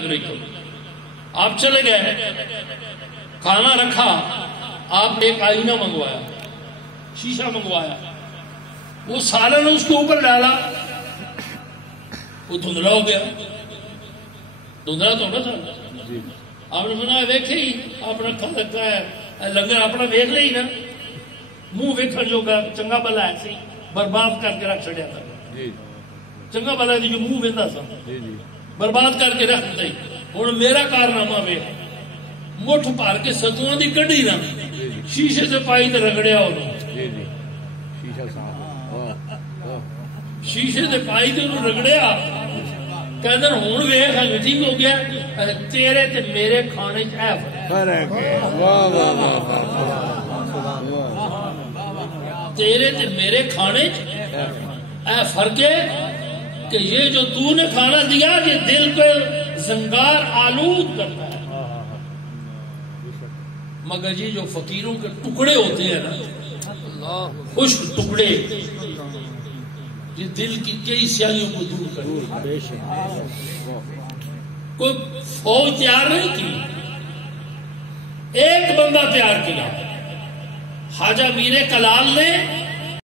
لگ رہی تھی. آپ چلے گئے, کھانا رکھا, آپ نے ایک آئینہ منگوایا, شیشہ منگوایا, وہ سالن اس کے اوپر ڈالا, وہ دھندلا ہو گیا. دھندلا تو ہونا تھا. آپ نے سنا ویکھے ہی آپ رکھا رکھا ہے لنگر اپنا ویک لے ہی نا, منہ ویکھن جو گا چنگا بلا ہے سی برباد کر کے رکھ چڑیا تھا. چنگا بلا جو منہ وہدا سا برباد کر کے رکھ دے. ہوں میرا کارنامہ وے مٹھ بھر کے ستواں دی کڈی نا شیشے سے پائی تے رگڑیا انہوں, شیشے سے پائی تے انہوں رگڑیا. کہتے ہوں ویخ ٹھیک ہو گیا, تیرے تے میرے کھانے فرق ہے, تیرے تے میرے کھانے اے فرق ہے کہ یہ جو تو نے کھانا دیا یہ دل کو زنگار آلود کرتا ہے. مگر یہ جو فقیروں کے ٹکڑے ہوتے ہیں نا, خشک ٹکڑے, یہ دل کی کئی سیاہیوں کو دور کرتے ہیں. کوئی فوج تیار نہیں کی, ایک بندہ تیار کیا. خواجہ میر کلال نے